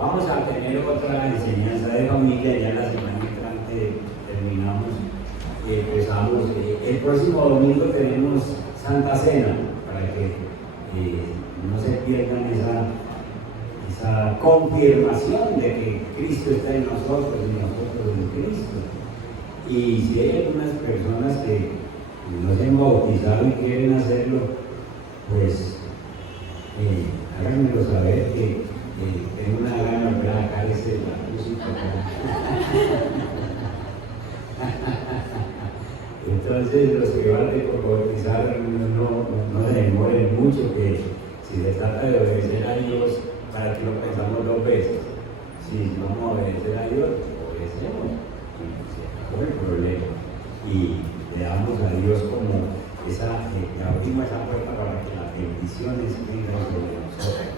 Vamos a tener otra enseñanza de familia, ya la semana entrante terminamos, empezamos. El próximo domingo tenemos Santa Cena, para que no se pierdan esa confirmación de que Cristo está en nosotros y nosotros en Cristo. Y si hay algunas personas que no se han bautizado y quieren hacerlo, pues háganmelo saber que tengo una gana, ¿verdad? Acá es la música. Entonces los que van a bautizar no se demoren mucho, que si se trata de obedecer a Dios, para que lo pensamos dos veces. Si vamos a obedecer a Dios, obedecemos, se acabó el problema. Y le damos a Dios como le abrimos esa puerta para que las bendiciones vengan sobre nosotros.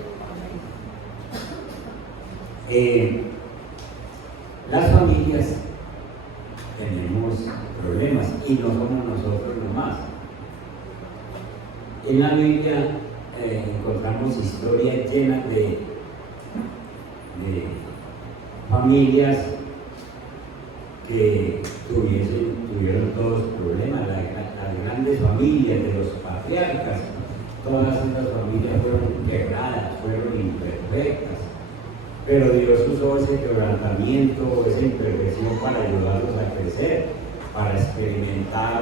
Las familias tenemos problemas y no somos nosotros nomás. En la Biblia encontramos historias llenas de familias que tuvieron todos problemas. Las grandes familias de los patriarcas, todas esas familias fueron quebradas, fueron imperfectas, pero Dios usó ese quebrantamiento, esa imperfección para ayudarlos a crecer, para experimentar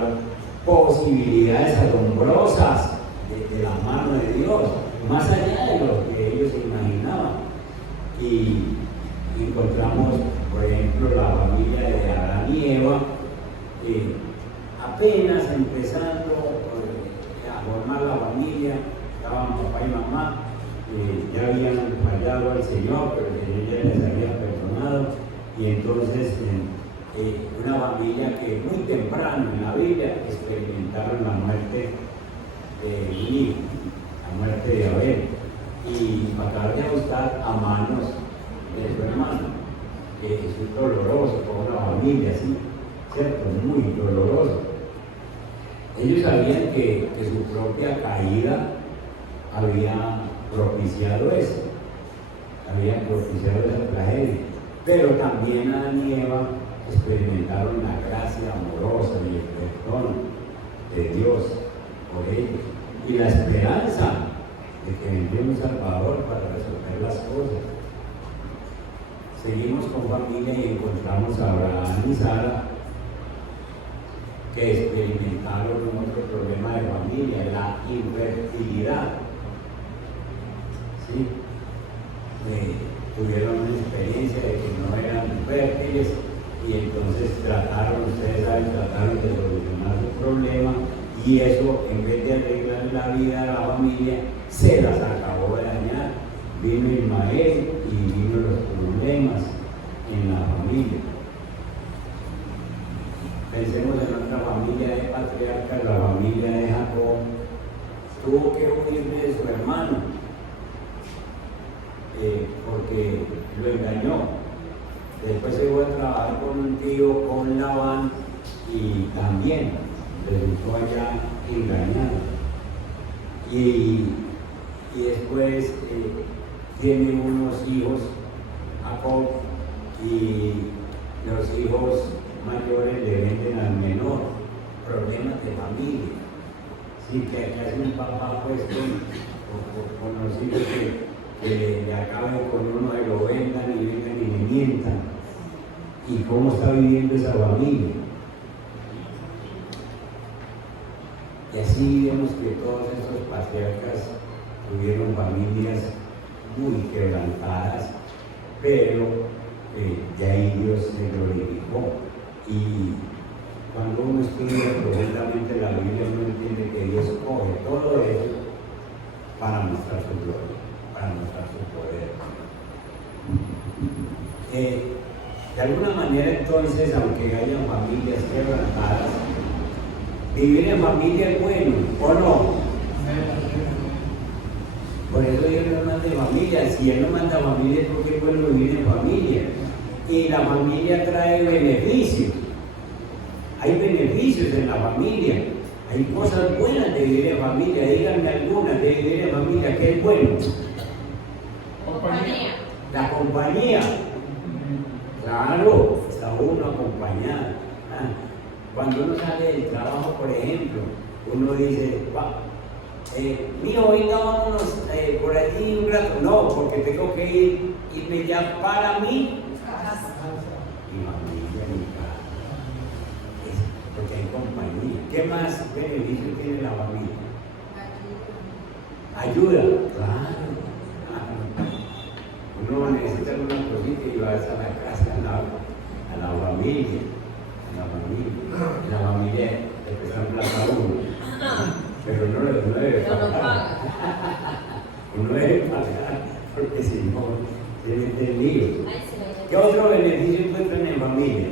posibilidades asombrosas de la mano de Dios, más allá de lo que ellos imaginaban. Y encontramos, por ejemplo, la familia de Adán y Eva, apenas empezando a formar la familia, estaban papá y mamá, ya habían fallado al Señor, pero el Señor ya les había perdonado, y entonces una familia que muy temprano en la Biblia experimentaron la muerte de un hijo, la muerte de Abel, y acabar de ajustar a manos de su hermano. Eso es doloroso para una familia así, ¿cierto? Muy doloroso. Ellos sabían que su propia caída había propiciado eso, había propiciado esa tragedia, pero también Adán y Eva experimentaron la gracia amorosa y el perdón de Dios por ellos y la esperanza de que vendría un Salvador para resolver las cosas. Seguimos con familia y encontramos a Abraham y Sara, que experimentaron otro problema de familia, la infertilidad. ¿Sí? Tuvieron una experiencia de que no eran fértiles y entonces trataron de solucionar su problema, y eso, en vez de arreglar la vida de la familia, se las acabó de dañar. Vino Ismael y vino los problemas en la familia. Pensemos en otra familia de patriarcas, la familia de Jacob. Tuvo que huir de su hermano porque lo engañó. Después se fue a trabajar con un tío, con Labán, y también resultó allá engañado. Y después tiene unos hijos, Jacob, y los hijos mayores le venden al menor. Problemas de familia. Sí, que hace un papá pues con los hijos que le acaben con uno, de lo vendan y le mientan. ¿Y cómo está viviendo esa familia? Y así vemos que todos estos patriarcas tuvieron familias muy quebrantadas, pero de ahí Dios se glorificó. Y cuando uno estudia profundamente la Biblia, uno entiende que Dios coge todo eso para mostrar su gloria, para mostrar su poder. De alguna manera, entonces, aunque haya familias quebrantadas, vivir en familia es bueno, ¿o no? Por eso Dios no manda familia. Si Él no manda familia es porque es bueno vivir en familia. Y la familia trae beneficios. Hay beneficios en la familia. Hay cosas buenas de vivir en familia. Díganme algunas de vivir en familia que es bueno. Compañía. La compañía. Claro, está uno acompañado. Cuando uno sale del trabajo, por ejemplo, uno dice, mijo, venga, vámonos por allí un rato. No, porque tengo que irme ya para mí. Mi familia, mi casa. Porque hay compañía. ¿Qué más beneficio tiene la familia? Ayuda. Claro. Uno necesita una cosita y llevarse a la casa, a la familia. La familia le prestan plata a uno. Pero no debe pagar. Uno debe pagar, porque si no, se mete en lío. ¿Qué otro beneficio encuentran en familia?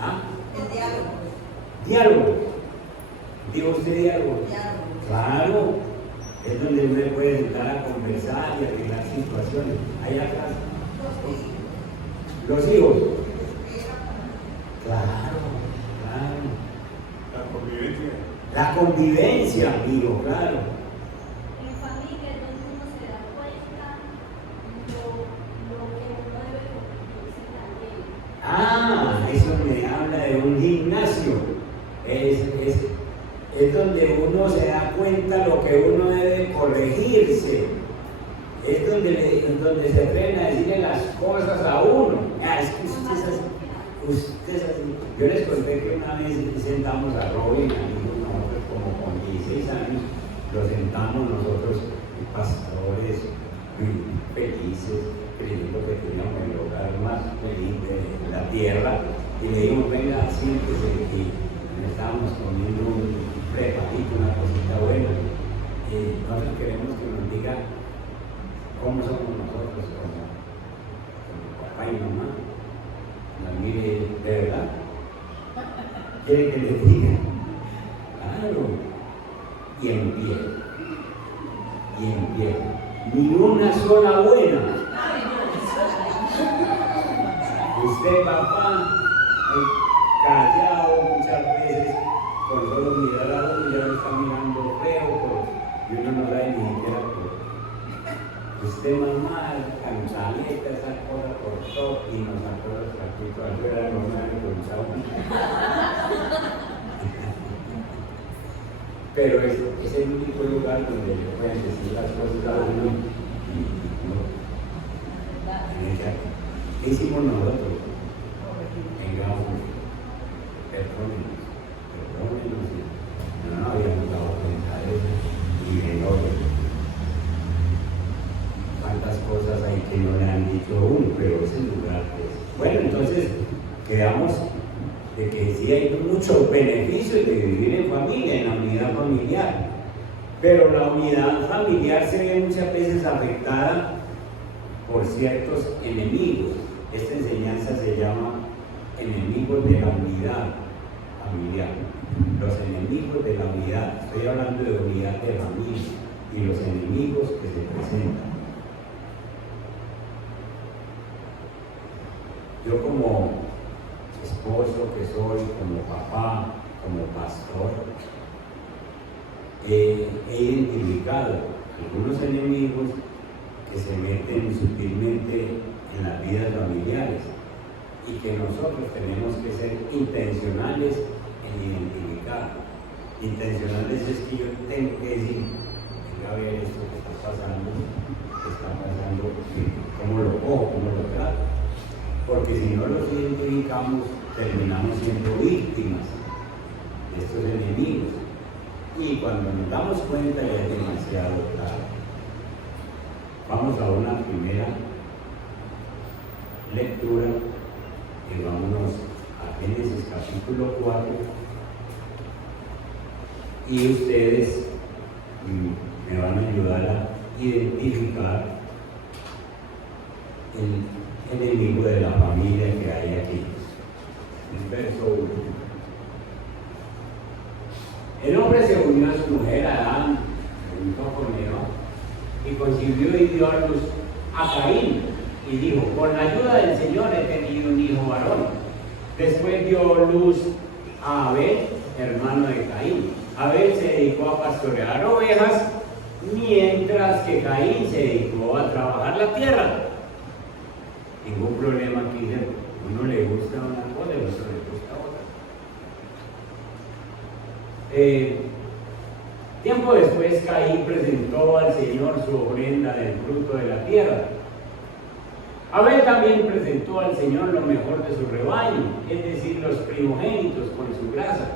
¿Ah? El diálogo. Diálogo. ¿Digo usted diálogo? Claro. Es donde uno puede sentar a conversar y arreglar situaciones. Allá atrás. Los hijos. Claro. La convivencia, amigo, claro. En familia es donde uno se da cuenta lo que uno debe corregirse también. Eso me habla de un gimnasio. Es donde uno se da cuenta lo que uno debe corregirse. Es donde se atreven a decirle las cosas a uno. Es que usted es así. Yo les conté que una vez sentamos a Robin, amigos nosotros como con 16 años, lo sentamos nosotros, pastores, felices, creyendo que teníamos el lugar más feliz de la tierra, y le dijimos, venga, siéntese, y estábamos comiendo un preparito, una cosita buena, y nosotros queremos que nos diga cómo somos nosotros como papá y mamá. La mire de verdad. ¿Quiere que le diga? Claro. Y empieza. Ni una sola buena. Usted, papá, callado muchas veces, con solo mirar a uno, ya lo está mirando feo, y uno no sabe ni siquiera por. Usted, mamá, cantaleta, esa cosa por todo, y nos sacó los taquitos afuera, no me han escuchado. Pero es el único lugar donde le pueden decir las cosas a uno y no. ¿Qué hicimos nosotros? Vengamos, perdónenos, no habíamos dado cuenta de eso, y venga. Cuántas cosas hay que no le han dicho a uno, pero ese lugar es. Bueno, entonces quedamos de que sí hay muchos beneficios de vivir en familia, en la unidad familiar, pero la unidad familiar se ve muchas veces afectada por ciertos enemigos. Esta enseñanza se llama enemigos de la unidad familiar. Los enemigos de la unidad, estoy hablando de unidad de familia y los enemigos que se presentan. Yo como esposo que soy, como papá, como pastor, he identificado algunos enemigos que se meten sutilmente en las vidas familiares y que nosotros tenemos que ser intencionales en identificar. Intencionales es que yo tengo que decir, venga a ver esto que está pasando, cómo lo cojo, cómo lo trato. Porque si no los identificamos, terminamos siendo víctimas de estos enemigos. Y cuando nos damos cuenta ya es demasiado tarde. Vamos a una primera lectura y vámonos a Génesis capítulo 4. Y ustedes me van a ayudar a identificar el enemigo de la familia que hay aquí. El verso 1. El hombre se unió a su mujer Adán, junto con Eva, y concibió y dio a luz a Caín, y dijo: con la ayuda del Señor he tenido un hijo varón. Después dio luz a Abel, hermano de Caín. Abel se dedicó a pastorear ovejas, mientras que Caín se dedicó a trabajar la tierra. Ningún problema aquí, uno le gusta una cosa y al otro le gusta otra. Tiempo después Caín presentó al Señor su ofrenda del fruto de la tierra. Abel también presentó al Señor lo mejor de su rebaño, es decir, los primogénitos con su grasa.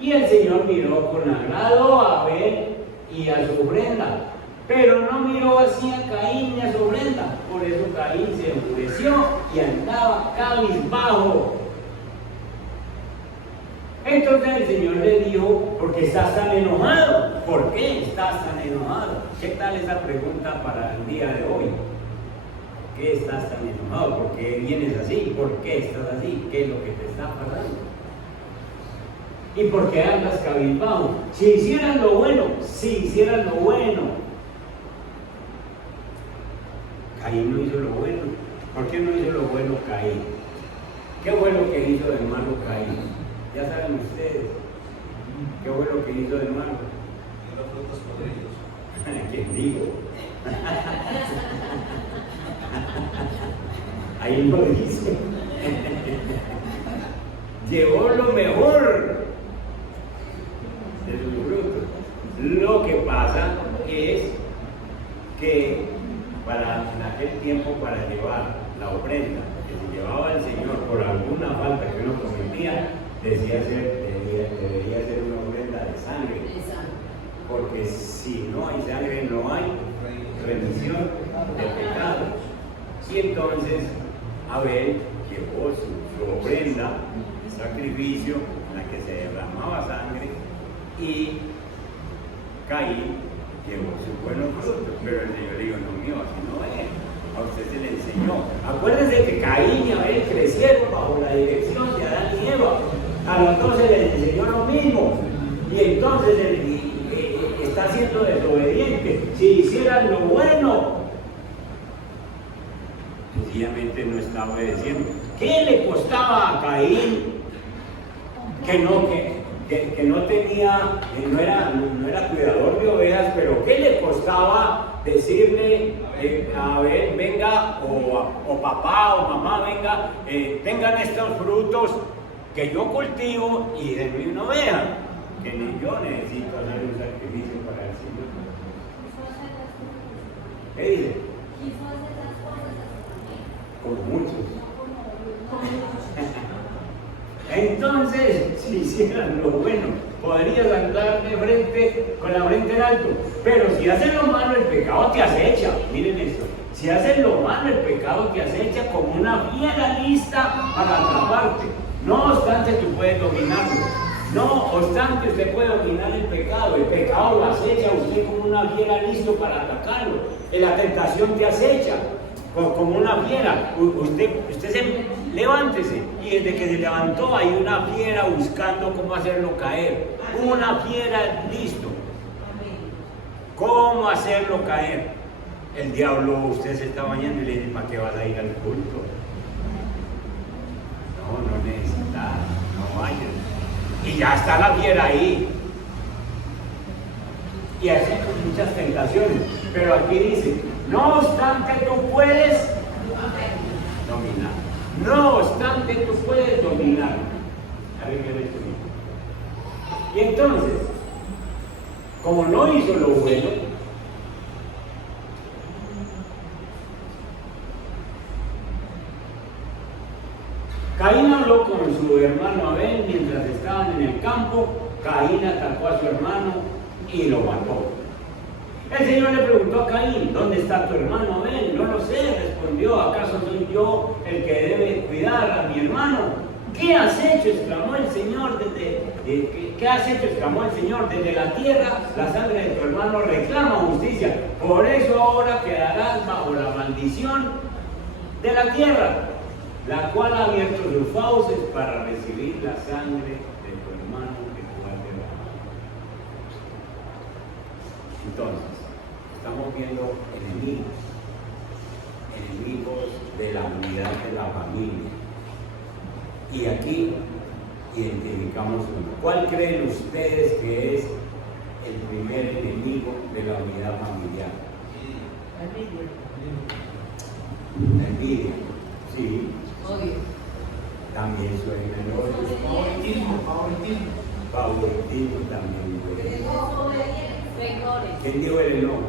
Y el Señor miró con agrado a Abel y a su ofrenda, pero no miró así a Caín ni a su ofrenda. Por eso Caín se enfureció y andaba cabizbajo. Entonces el Señor le dijo: ¿por qué estás tan enojado? ¿Por qué estás tan enojado? ¿Qué tal esa pregunta para el día de hoy? ¿Por qué estás tan enojado? ¿Por qué vienes así? ¿Por qué estás así? ¿Qué es lo que te está pasando? ¿Y por qué andas cabizbajo? Si hicieras lo bueno, Caín no hizo lo bueno. ¿Por qué no hizo lo bueno Caín? ¿Qué fue lo que hizo de malo Caín? Ya saben ustedes. ¿Qué fue lo que hizo de malo? Los frutos podridos. ¿Quién digo? Ahí lo dice. Llevó lo mejor de sus frutos. Lo que pasa es que en aquel tiempo, para llevar la ofrenda que se llevaba el Señor por alguna falta que uno cometía, debería ser una ofrenda de sangre. Porque si no hay sangre, no hay remisión de pecados. Y entonces Abel llevó su ofrenda, sacrificio, en la que se derramaba sangre, y Caín llevó sus buenos frutos. Pero el Señor dijo: no, mío, así no es. A usted se le enseñó. Acuérdense que Caín y Abel crecieron bajo la dirección de Adán y Eva. A los dos se les enseñó lo mismo. Y entonces está siendo desobediente. Si hicieran lo bueno, sencillamente no está obedeciendo. ¿Qué le costaba a Caín que no tenía, no era cuidador de ovejas, pero qué le costaba decirle a Abel: venga, o papá o mamá, venga, tengan estos frutos que yo cultivo y denme una oveja, que ni yo necesito hacer un sacrificio para el Señor? ¿Qué dice? Como muchos. Entonces, si hicieran lo bueno, podrías andar de frente con la frente en alto. Pero si haces lo malo, el pecado te acecha. Miren esto: si haces lo malo, el pecado te acecha como una fiera lista para atraparte. No obstante, tú puedes dominarlo. No obstante, usted puede dominar el pecado. El pecado lo acecha a usted como una fiera listo para atacarlo. La tentación te acecha como una fiera. Levántese, y desde que se levantó hay una fiera buscando cómo hacerlo caer. Una fiera listo. ¿Cómo hacerlo caer? El diablo, usted se está bañando y le dice: ¿para qué vas a ir al culto? No necesitas, no vayas. Y ya está la fiera ahí. Y así con muchas tentaciones. Pero aquí dice: no obstante, tú puedes dominar. No obstante, tú puedes dominar. A ver qué le dice. Y entonces, como no hizo lo bueno, Caín habló con su hermano Abel mientras estaban en el campo. Caín atacó a su hermano y lo mató. El Señor le preguntó a Caín: ¿dónde está tu hermano Abel? No lo sé, respondió. ¿Acaso soy yo el que debe cuidar a mi hermano? ¿Qué has hecho?, exclamó el Señor. ¿Qué has hecho?, exclamó el Señor. Desde la tierra la sangre de tu hermano reclama justicia. Por eso ahora quedarás bajo la maldición de la tierra, la cual ha abierto sus fauces para recibir la sangre de tu hermano que tú has derramado. Entonces, estamos viendo enemigos de la unidad de la familia. Y aquí identificamos uno. ¿Cuál creen ustedes que es el primer enemigo de la unidad familiar? La envidia. Sí, Odio. también suena el odio. Favoritismo. Favoritismo también. Rencores. ¿Quién dijo el enojo?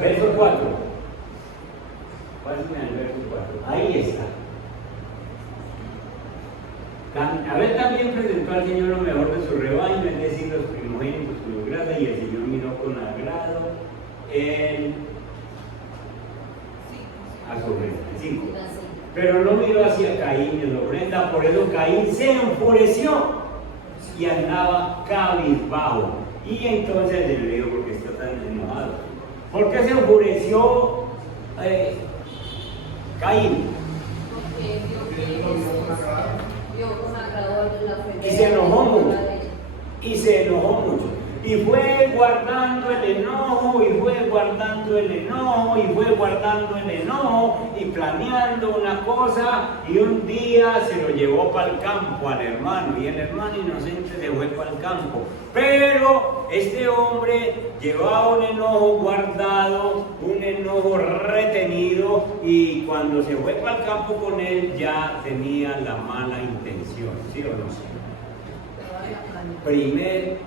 Verso 4. Pásenme al verso 4. Ahí está. Abel también presentó al Señor lo mejor de su rebaño, es decir, los primogénitos con grada, y el Señor miró con agrado a su ofrenda. 5. Pero no miró hacia Caín en la ofrenda, por eso Caín se enfureció y andaba cabizbajo. Y entonces le digo, ¿por qué está tan enojado? ¿Por qué se enfureció Caín? Porque vio con agrado la ofrenda. Y se enojó mucho. Y se enojó mucho. Y fue guardando el enojo, y fue guardando el enojo, y fue guardando el enojo, y planeando una cosa, y un día se lo llevó para el campo al hermano, y el hermano inocente se fue para el campo. Pero este hombre llevaba un enojo guardado, un enojo retenido, y cuando se fue para el campo con él ya tenía la mala intención, ¿sí o no? Primer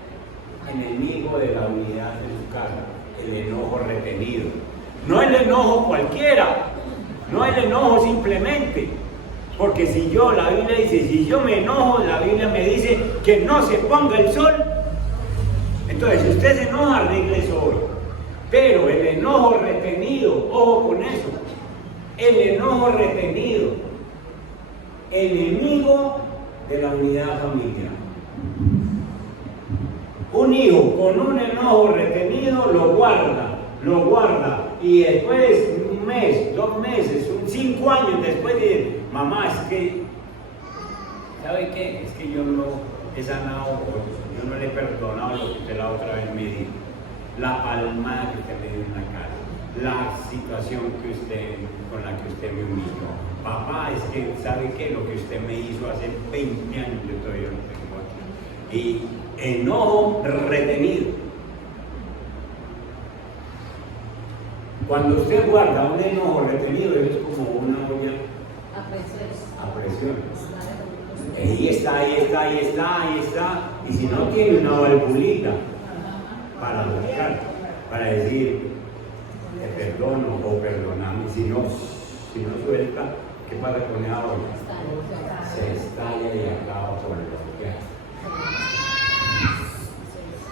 enemigo de la unidad de su casa, el enojo retenido. No el enojo cualquiera, no el enojo simplemente, porque si yo, la Biblia dice, si yo me enojo, la Biblia me dice que no se ponga el sol. Entonces, si usted se enoja, arregle eso hoy. Pero el enojo retenido, ojo con eso, el enojo retenido, enemigo de la unidad familiar. Un hijo con un enojo retenido lo guarda, y después un mes, 2 meses, 5 años después de mamá, es que, ¿sabe qué? Es que yo no he sanado, yo no le he perdonado lo que usted la otra vez me dijo, la palmada que usted me dio en la cara, la situación con la que usted me humilló. Papá, es que, ¿sabe qué? Lo que usted me hizo hace 20 años, yo todavía lo tengo aquí. Y enojo retenido. Cuando usted guarda un enojo retenido, es como una olla a presión. Ahí está. Y si no tiene una valvulita para buscar, para decir, te perdono o perdoname. Si no suelta, ¿qué pasa con esa olla? Se estalla y acaba por el bloqueo.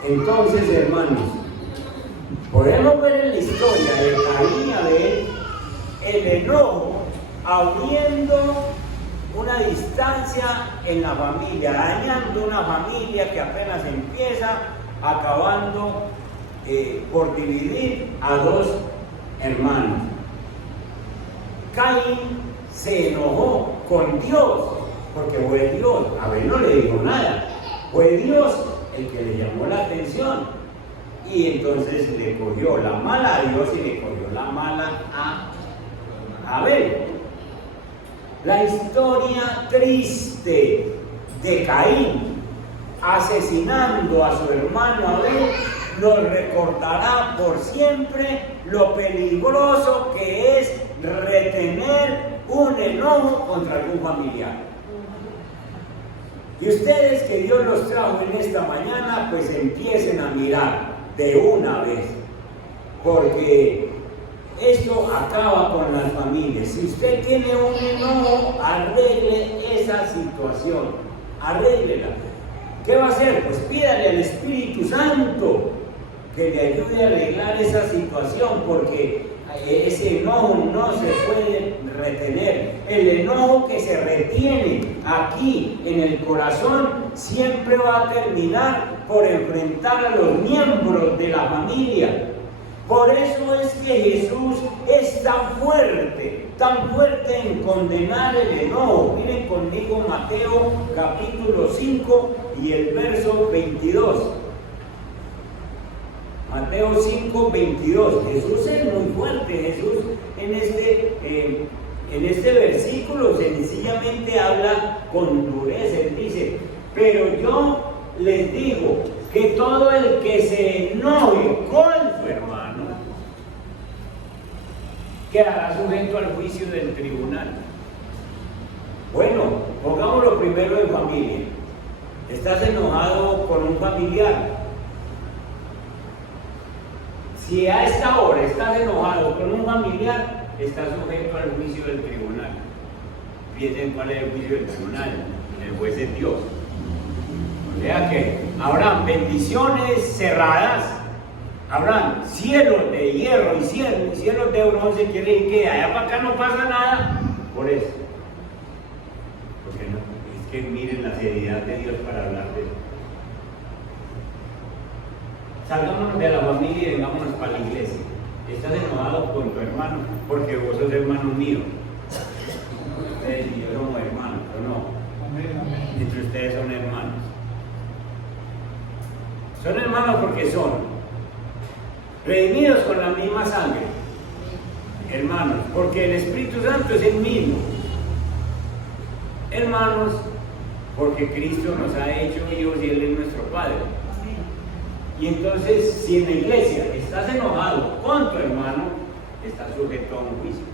Entonces, hermanos, podemos ver en la historia de Caín y Abel el enojo abriendo una distancia en la familia, dañando una familia que apenas empieza, acabando por dividir a 2 hermanos. Caín se enojó con Dios, porque fue Dios, Abel no le dijo nada, fue Dios el que le llamó la atención, y entonces le cogió la mala a Dios y le cogió la mala a Abel. La historia triste de Caín asesinando a su hermano Abel nos recordará por siempre lo peligroso que es retener un enojo contra algún familiar. Y ustedes, que Dios los trajo en esta mañana, pues empiecen a mirar de una vez, porque esto acaba con las familias. Si usted tiene un enojo, arregle esa situación, arréglela. ¿Qué va a hacer? Pues pídale al Espíritu Santo que le ayude a arreglar esa situación, porque ese enojo no se puede retener. El enojo que se retiene aquí en el corazón siempre va a terminar por enfrentar a los miembros de la familia. Por eso es que Jesús es tan fuerte en condenar el enojo. Miren conmigo Mateo capítulo 5 y el verso 22. Mateo 5, 22. Jesús es muy fuerte. Jesús en este versículo sencillamente habla con dureza. Él dice, pero yo les digo que todo el que se enoje con su hermano quedará sujeto al juicio del tribunal. Bueno, pongámoslo primero en familia. ¿Estás enojado con un familiar? Si a esta hora estás enojado con un familiar, estás sujeto al juicio del tribunal. Piensen cuál es el juicio del tribunal. El juez es Dios. O sea que habrán bendiciones cerradas, habrán cielos de hierro y cielos de bronce. Quiere decir que allá para acá no pasa nada. Por eso. Porque no, es que miren la seriedad de Dios para hablar de eso. Salgámonos de la familia y vengámonos para la iglesia. Estás enojado con tu hermano porque vos sos hermano mío. Ustedes y yo somos hermanos, ¿o no? Entre ustedes son hermanos. Son hermanos porque son redimidos con la misma sangre. Hermanos, porque el Espíritu Santo es el mismo. Hermanos, porque Cristo nos ha hecho hijos y Él es nuestro Padre. Y entonces, si en la iglesia estás enojado con tu hermano, estás sujeto a un juicio.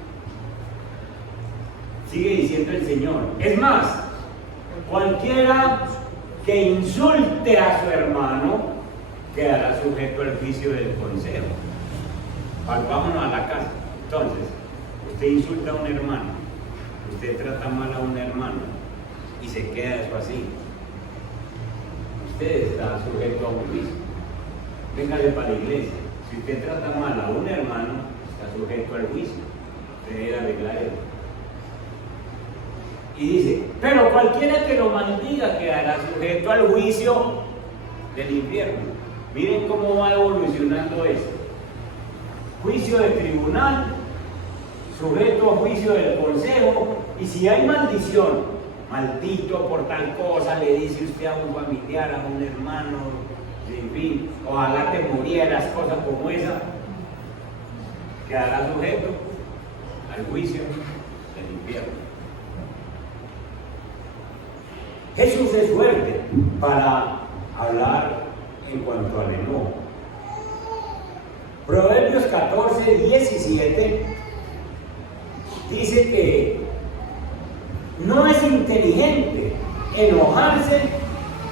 Sigue diciendo el Señor. Es más, cualquiera que insulte a su hermano quedará sujeto al juicio del consejo. Vámonos a la casa. Entonces, usted insulta a un hermano, usted trata mal a un hermano y se queda eso así. Usted está sujeto a un juicio. Véngase para la iglesia. Si usted trata mal a un hermano, está sujeto al juicio. Usted debe arreglar eso. Y dice, pero cualquiera que lo maldiga quedará sujeto al juicio del infierno. Miren cómo va evolucionando esto. Juicio del tribunal, sujeto a juicio del consejo, y si hay maldición, maldito por tal cosa, le dice usted a un familiar, a un hermano, en fin, ojalá te murieras, cosas como esa, quedará sujeto al juicio del infierno. Jesús es fuerte para hablar en cuanto al enojo. Proverbios 14, 17 dice que no es inteligente enojarse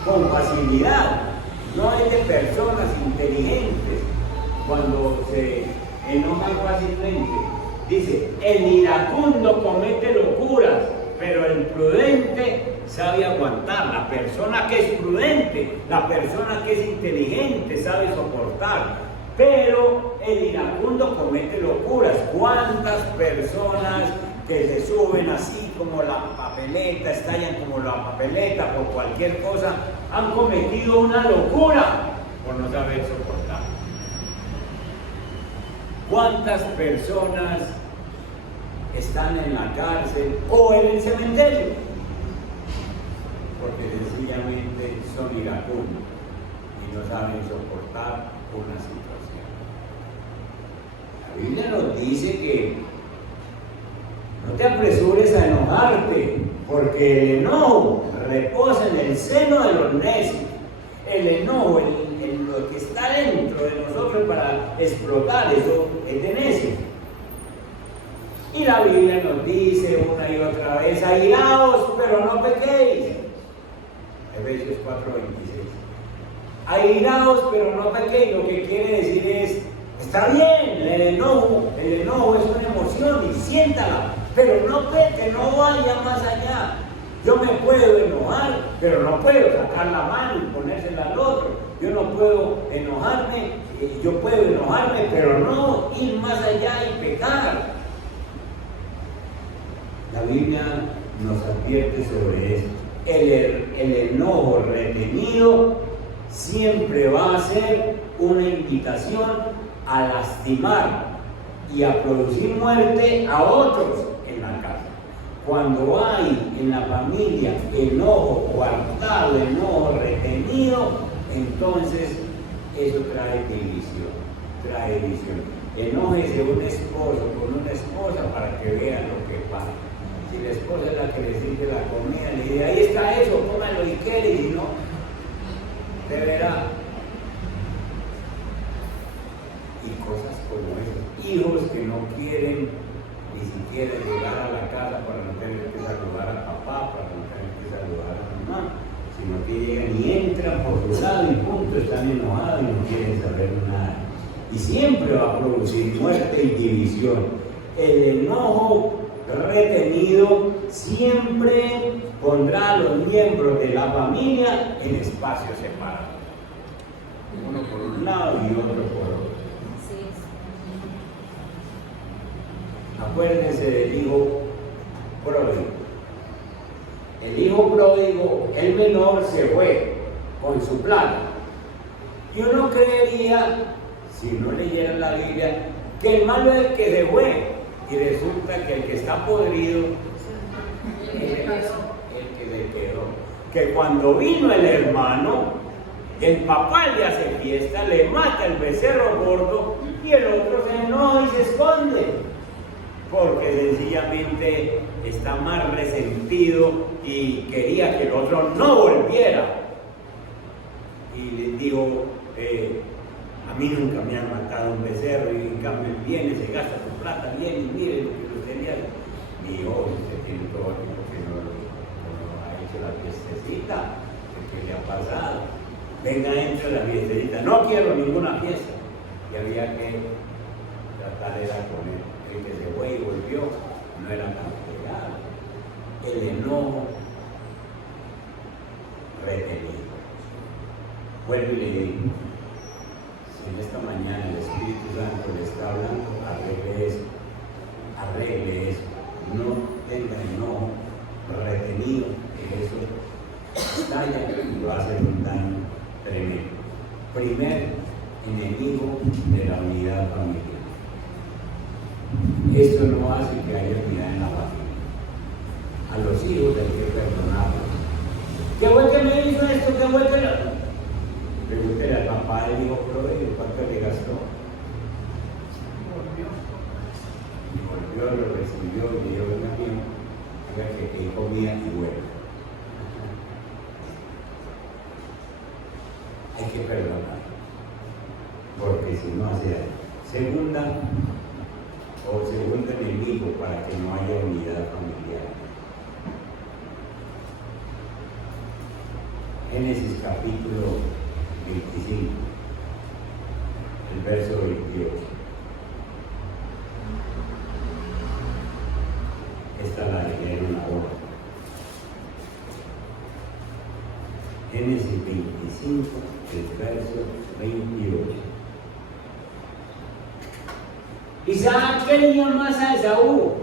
con facilidad. No es de personas inteligentes cuando se enojan fácilmente. Dice, el iracundo comete locuras, pero el prudente sabe aguantar. La persona que es prudente, la persona que es inteligente sabe soportar. Pero el iracundo comete locuras. ¿Cuántas personas que se suben así como la papeleta, estallan como la papeleta por cualquier cosa, han cometido una locura por no saber soportar? ¿Cuántas personas están en la cárcel o en el cementerio? Porque sencillamente son iracundos y no saben soportar una situación. La Biblia nos dice que no te apresures a enojarte, porque el enojo reposa en el seno de los necios. El enojo, lo que está dentro de nosotros para explotar, eso es de necio. Y la Biblia nos dice una y otra vez, airaos, pero no pequéis. Efesios 4:26. Airaos, pero no pequéis. Lo que quiere decir es, está bien, el enojo es una emoción y siéntala, pero no peque, no vaya más allá. Yo me puedo enojar, pero no puedo sacar la mano y ponérsela al otro. Yo no puedo enojarme, yo puedo enojarme, pero no ir más allá y pecar. La Biblia nos advierte sobre esto. El enojo retenido siempre va a ser una invitación a lastimar y a producir muerte a otros en la casa. Cuando hay en la familia enojo guardado, enojo retenido, entonces eso trae división. Enójese un esposo con una esposa para que vea lo que pasa. Si la esposa es la que le sirve la comida, le dice, ahí está eso, cómalo y quiere, y no, te verá. Y cosas como esas. Hijos que no quieren ni siquiera llegar a la casa para no tener que saludar a papá, para no tener que saludar a mamá, sino que llegan y entran por su lado y punto, están enojados y no quieren saber nada. Y siempre va a producir muerte y división. El enojo retenido siempre pondrá a los miembros de la familia en espacios separados. Uno por un lado y otro por otro. Acuérdense del hijo pródigo. El hijo pródigo, el menor, se fue con su plata. Y uno creería, si no leyeran la Biblia, que el malo es el que se fue. Y resulta que el que está podrido es el que se quedó. Que cuando vino el hermano, el papá le hace fiesta, le mata el becerro gordo y el otro se enoja y se esconde. Porque sencillamente está más resentido y quería que el otro no volviera. Y les digo, a mí nunca me han matado un becerro y en cambio viene, se gasta su plata, viene y mire lo que lo tenía. Mi hijo, usted tiene todo el tiempo que no ha hecho la fiestecita, ¿qué le ha pasado? Venga, entre la fiestecita, no quiero ninguna fiesta. Y había que tratar era con él. El que se fue y volvió no era tan pegado. El enojo retenido. Vuelvo y le digo, si en esta mañana el Espíritu Santo le está hablando, arregle eso, no tenga enojo retenido, que eso estalla y va a hacer un daño tremendo. Primer enemigo de la unidad familiar. Esto no hace que haya unidad en la familia. A los hijos hay que perdonarlos. ¿Qué fue que me hizo esto? ¿Qué fue que lo...? Pregúntele al papá del hijo pródigo cuánto le gastó. Y volvió, lo recibió y le dio un amigo, diga que comía y vuelve. Hay que perdonar, porque si no hace daño. Segundo enemigo para que no haya unidad familiar. Génesis capítulo 25, el verso 28. Esta la leyeron ahora. Génesis 25, el verso 28. Isaac quería más a Esaú,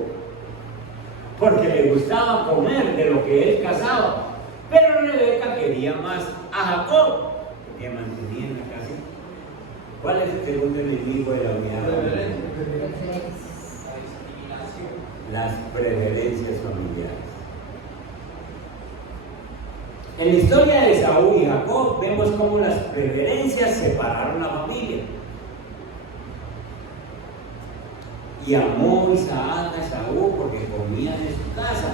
porque le gustaba comer de lo que él cazaba, pero Rebeca quería más a Jacob, que mantenía en la casa. ¿Cuál es el segundo enemigo de la unidad? Las preferencias familiares. En la historia de Esaú y Jacob vemos cómo las preferencias separaron la familia. Y amó Isaac a Esaú porque comían en su casa,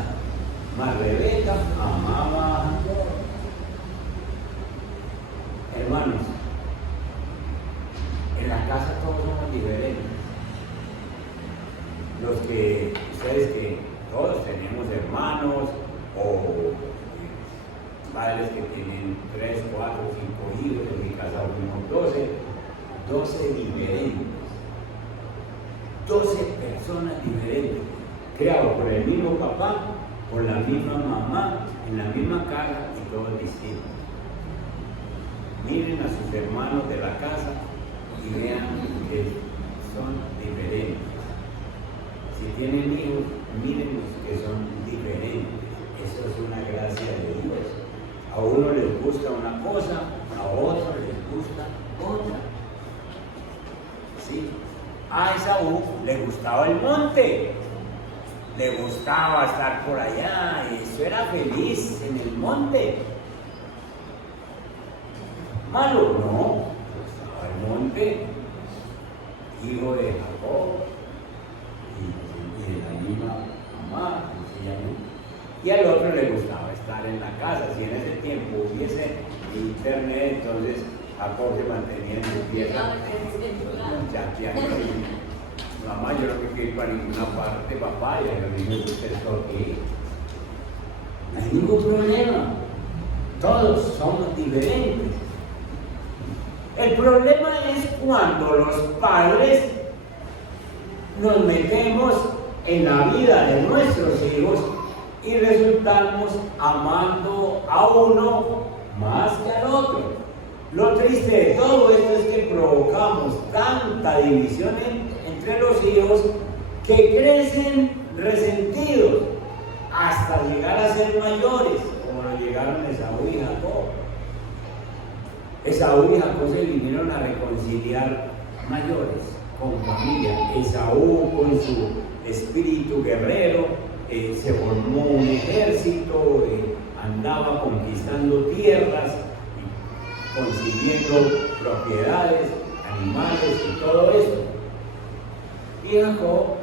mas Rebeca amaba a Jacob. Hermanos, en la casa todos somos diferentes. Ustedes que todos tenemos hermanos o padres que tienen 3, 4, 5 hijos, en mi casa fuimos 12 diferentes. 12 personas diferentes, criados por el mismo papá, por la misma mamá, en la misma casa y todos distintos. Miren a sus hermanos de la casa y vean que son diferentes. Si tienen hijos, miren los que son diferentes. Eso es una gracia de Dios. A uno les gusta una cosa, a otro les gusta otra. ¿Sí? A Esaú le gustaba el monte, le gustaba estar por allá, y eso era feliz en el monte. Malo, no, le gustaba el monte, hijo de Jacob y de la misma mamá, sencillamente. Y al otro le gustaba estar en la casa. Si en ese tiempo hubiese internet, entonces Jacob se mantenía en su pieza chateando mamá, yo no me quiero ir para ninguna parte, papá, y yo digo, ¿usted por qué? No hay ningún problema. Todos somos diferentes. El problema es cuando los padres nos metemos en la vida de nuestros hijos y resultamos amando a uno más que al otro. Lo triste de todo esto es que provocamos tanta división entre los hijos que crecen resentidos hasta llegar a ser mayores, como lo llegaron Esaú y Jacob. Esaú y Jacob se vinieron a reconciliar mayores, con familia. Esaú con su espíritu guerrero se formó un ejército, andaba conquistando tierras, consiguiendo propiedades, animales y todo esto. Y Jacob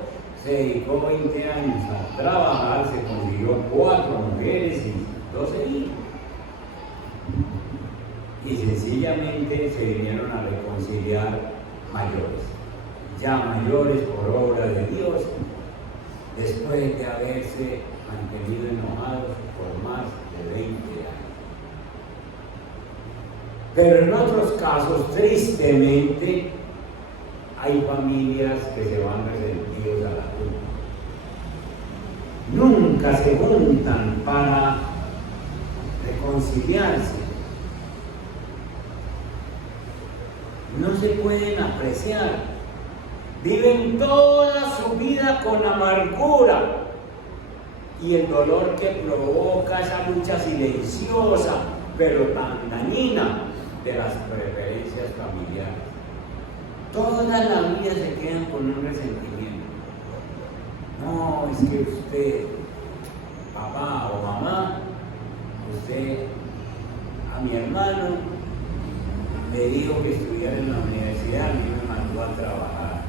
se dedicó 20 años a trabajar, se consiguió 4 mujeres y 12 hijos. Y sencillamente se vinieron a reconciliar mayores, ya mayores por obra de Dios, después de haberse mantenido enojados por más de 20 años. Pero en otros casos, tristemente, hay familias que se van resentidos a la tumba. Nunca se juntan para reconciliarse. No se pueden apreciar. Viven toda su vida con amargura. Y el dolor que provoca esa lucha silenciosa, pero tan dañina, de las preferencias familiares. Toda la vida se quedan con un resentimiento. No, es que usted, papá o mamá, usted a mi hermano le dijo que estudiara en la universidad y me mandó a trabajar.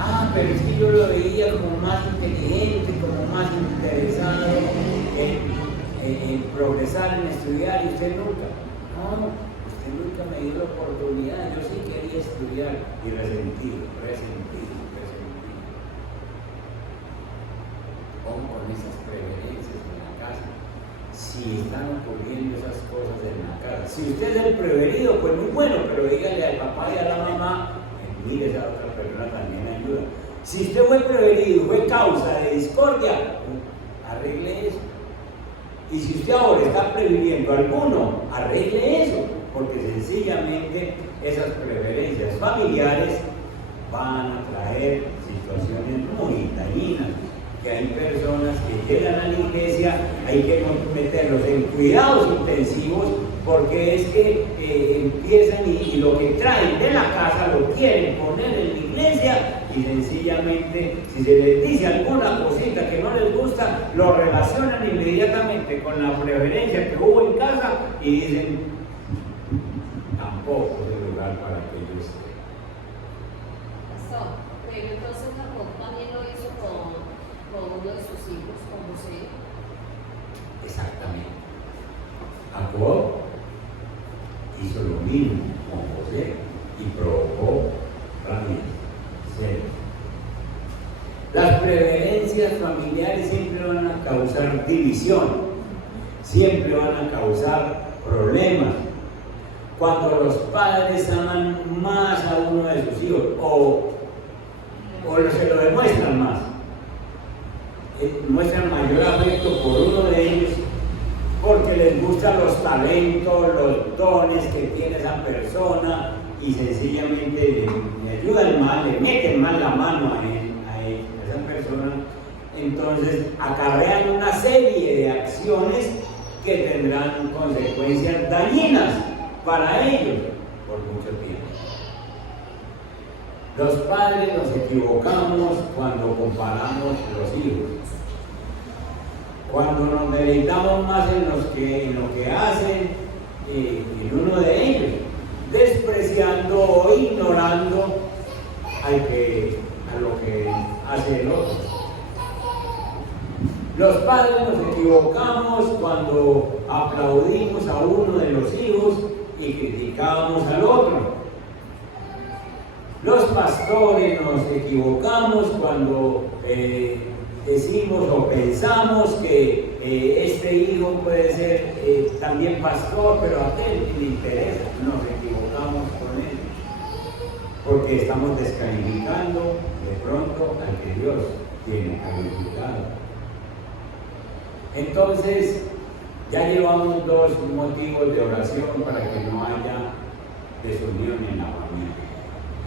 Ah, pero es que yo lo veía como más inteligente, como más interesado en progresar, en estudiar, y usted nunca. No, usted nunca me dio la oportunidad. Yo sí quería estudiar y resentido. ¿Cómo con esas preferencias en la casa? Si están ocurriendo esas cosas en la casa. Si usted es el preferido, pues muy bueno, pero dígale al papá y a la mamá, mire, esa otra persona también ayuda. Si usted fue preferido, fue causa de discordia, arregle eso. Y si usted ahora está prefiriendo a alguno, arregle eso, porque sencillamente esas preferencias familiares van a traer situaciones muy dañinas, que hay personas que llegan a la iglesia, hay que meterlos en cuidados intensivos, porque es que empiezan y lo que traen de la casa lo quieren poner en la iglesia, y sencillamente si se les dice alguna cosita que no les gusta, lo relacionan inmediatamente con la preferencia que hubo en casa y dicen, tampoco es el lugar para que yo esté. Pastor, pero entonces Jacob también lo hizo con uno de sus hijos, con José. Exactamente. Jacob hizo lo mismo con José y provocó rabia. Las preferencias familiares siempre van a causar división, siempre van a causar problemas. Cuando los padres aman más a uno de sus hijos o se lo demuestran más, muestran mayor afecto por uno de ellos porque les gustan los talentos, los dones que tiene esa persona, y sencillamente le ayudan más, le meten más la mano a esa persona. Entonces acarrean una serie de acciones que tendrán consecuencias dañinas para ellos por mucho tiempo. Los padres nos equivocamos cuando comparamos los hijos, cuando nos deleitamos más en lo que hacen en uno de ellos, despreciando o ignorando a lo que hace el otro. Los padres nos equivocamos cuando aplaudimos a uno de los hijos y criticamos al otro. Los pastores nos equivocamos cuando decimos o pensamos que este hijo puede ser también pastor, pero a aquel que le interesa, nos equivocamos con él, porque estamos descalificando de pronto al que Dios tiene calificado. Entonces, ya llevamos 2 motivos de oración para que no haya desunión en la familia.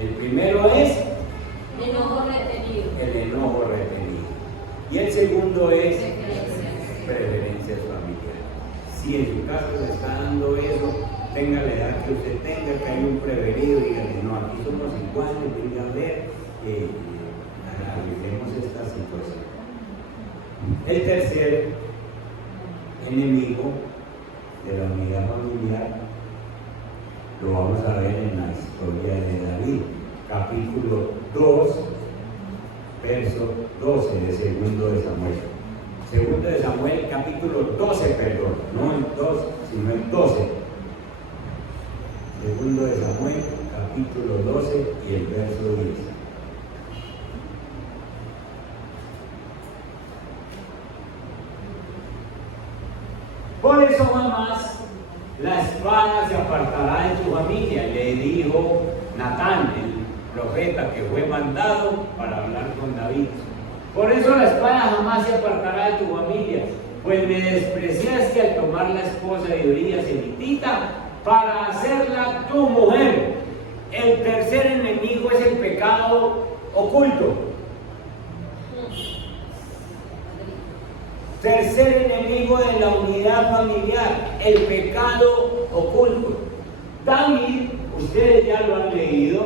El primero es el enojo retenido. el enojo retenido. Y el segundo es preferencias familiares. Si en su caso se está dando eso, tenga la edad que usted tenga, que hay un preferido, dígale, no, aquí somos iguales, venga a ver, analicemos esta situación. El tercer enemigo de la unidad familiar lo vamos a ver en la historia de David, capítulo 2, verso 12 de Segundo de Samuel. Segundo de Samuel, capítulo 12, perdón, no el 2, sino el 12. Segundo de Samuel, capítulo 12 y el verso 10. Por eso jamás la espada se apartará de tu familia, le dijo Natán, el profeta que fue mandado para hablar con David. Por eso la espada jamás se apartará de tu familia, pues me despreciaste al tomar la esposa de Urías elitita para hacerla tu mujer. El tercer enemigo es el pecado oculto. Tercer enemigo de la unidad familiar, el pecado oculto. David, ustedes ya lo han leído,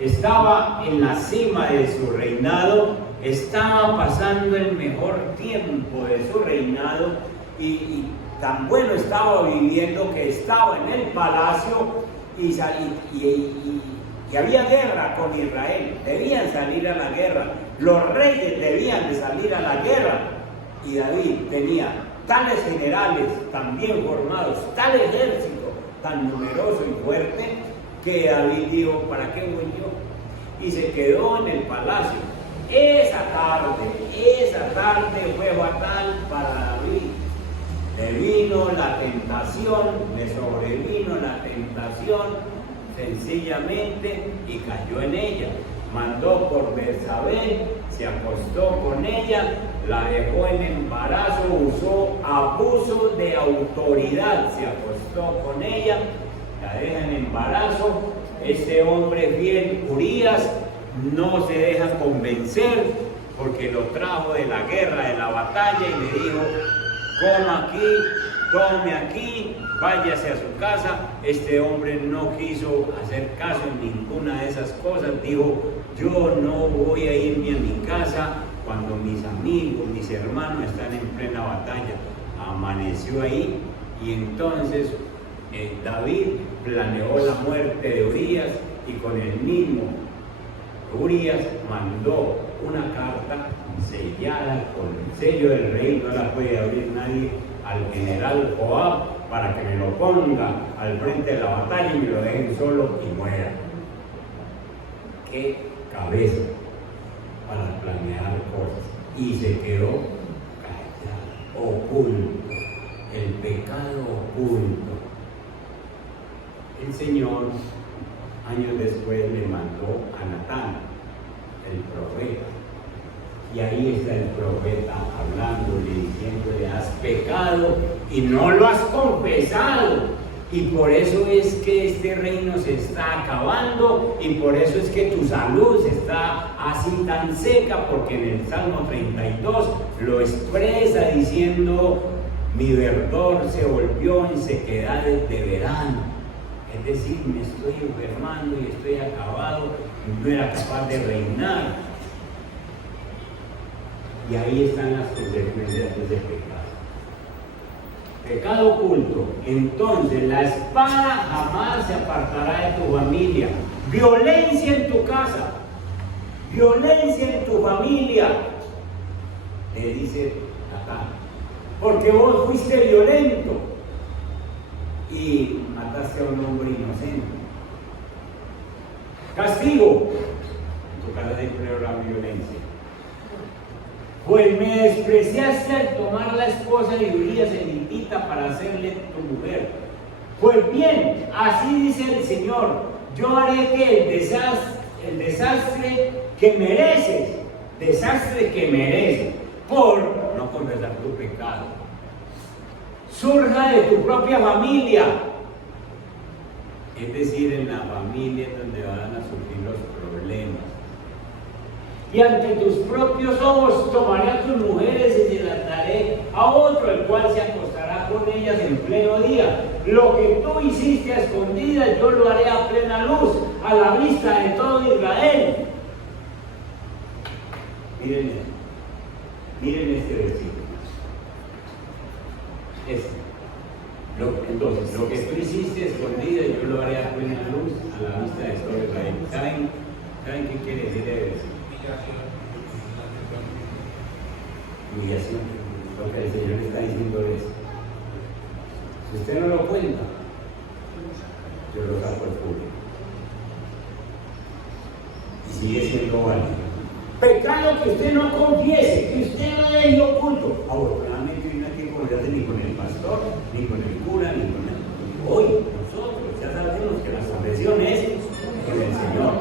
estaba en la cima de su reinado, estaba pasando el mejor tiempo de su reinado y tan bueno estaba viviendo que estaba en el palacio y había guerra con Israel, debían salir a la guerra, los reyes debían de salir a la guerra. Y David tenía tales generales tan bien formados, tal ejército tan numeroso y fuerte, que David dijo, ¿para qué voy yo? Y se quedó en el palacio. Esa tarde fue fatal para David. Le vino la tentación, le sobrevino la tentación sencillamente y cayó en ella. Mandó por Betsabé, se acostó con ella, la dejó en embarazo, usó abuso de autoridad, se acostó con ella, la deja en embarazo. Este hombre fiel, Urías, no se deja convencer porque lo trajo de la guerra, de la batalla y le dijo, coma aquí, tome aquí, váyase a su casa. Este hombre no quiso hacer caso en ninguna de esas cosas, dijo, yo no voy a irme a mi casa cuando mis amigos, mis hermanos están en plena batalla. Amaneció ahí y entonces David planeó la muerte de Urías y con el mismo Urías mandó una carta sellada con el sello del rey, no la puede abrir nadie, al general Joab para que me lo ponga al frente de la batalla y me lo dejen solo y muera. ¡Qué cabeza para planear cosas! Y se quedó callado, oculto, el pecado oculto. El Señor, años después, le mandó a Natán, el profeta. Y ahí está el profeta hablándole, diciéndole, has pecado y no lo has confesado. Y por eso es que este reino se está acabando y por eso es que tu salud está así tan seca, porque en el Salmo 32 lo expresa diciendo, mi verdor se volvió en sequedades de verano. Es decir, me estoy enfermando y estoy acabado, no era capaz de reinar. Y ahí están las consecuencias de ese pecado. Pecado oculto. Entonces, la espada jamás se apartará de tu familia. Violencia en tu casa. Violencia en tu familia. Le dice acá. Porque vos fuiste violento y mataste a un hombre inocente. Castigo. tu casa siempre habrá violencia. Pues me despreciaste al tomar la esposa de Urías elitita para hacerle tu mujer. Pues bien, así dice el Señor, yo haré que el desastre que mereces, por no confesar tu pecado, surja de tu propia familia. Es decir, en la familia es donde van a surgir los problemas. Y ante tus propios ojos tomaré a tus mujeres y se las daré a otro, el cual se acostará con ellas en pleno día. Lo que tú hiciste a escondidas, yo lo haré a plena luz, a la vista de todo Israel. Miren este versículo. Entonces, lo que tú hiciste escondidas, yo lo haré a plena luz, a la vista de todo Israel. ¿Saben qué quiere decir eso? Humillación. Lo que el Señor está diciendo es: si usted no lo cuenta, yo lo saco al público. Y sigue siendo válido. Pecado que usted no confiese, que usted no deje oculto. Afortunadamente no hay que confiarse ni con el pastor, ni con el cura, ni con el... Hoy nosotros ya sabemos que la confesión es con el Señor.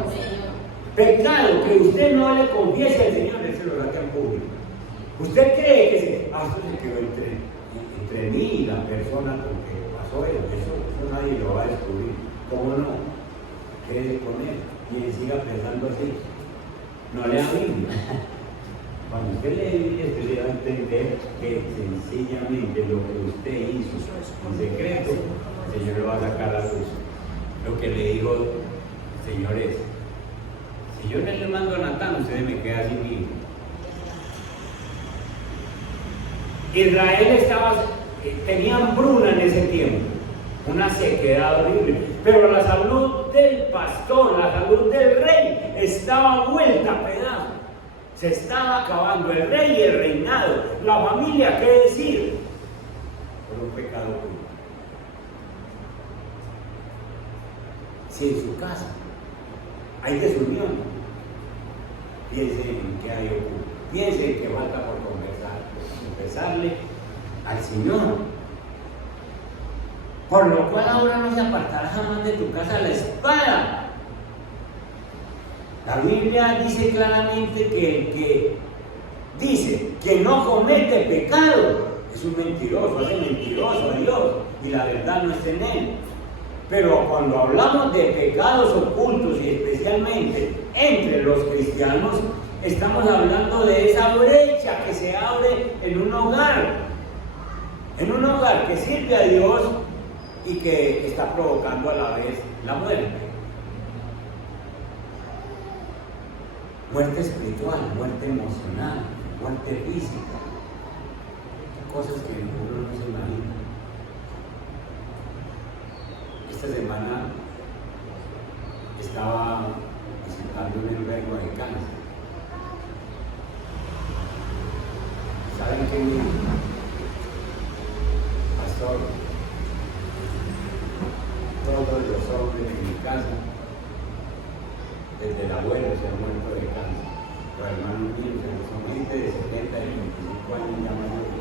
Pecado que usted no le confiese al Señor, Él se lo saca al público. ¿Usted cree que esto se quedó entre mí y la persona con que pasó eso nadie lo va a descubrir? ¿Cómo no? Quédese con él y siga pensando así. No lea Biblia. Cuando usted lee Biblia, usted le va a entender que sencillamente lo que usted hizo en secreto, el Señor lo va a sacar a luz. Lo que le digo, señores, si yo no le mando a Natán, usted me queda sin Biblia. Israel tenía hambruna en ese tiempo, una sequedad horrible, pero la salud del pastor, la salud del rey estaba vuelta a pedazos, se estaba acabando el rey y el reinado, la familia, ¿qué decir? Por un pecado oculto. Si en su casa hay desunión, piense en qué hay oculto, piense en que falta por confesarle al Señor. Por lo cual ahora no se apartará jamás de tu casa la espada. La Biblia dice claramente que el que dice que no comete pecado es un mentiroso, hace mentiroso a Dios y la verdad no está en él. Pero cuando hablamos de pecados ocultos y especialmente entre los cristianos, estamos hablando de esa brecha que se abre en un hogar que sirve a Dios y que está provocando a la vez la muerte. Muerte espiritual, muerte emocional, muerte física, cosas que uno no se imagina. Esta semana estaba visitando un enfermo de cáncer. ¿Saben qué me dijo? Pastor, todos los hombres en mi casa, desde el abuelo se han muerto de cáncer. Los hermanos míos son gente de 70 y 25 años ya mayores,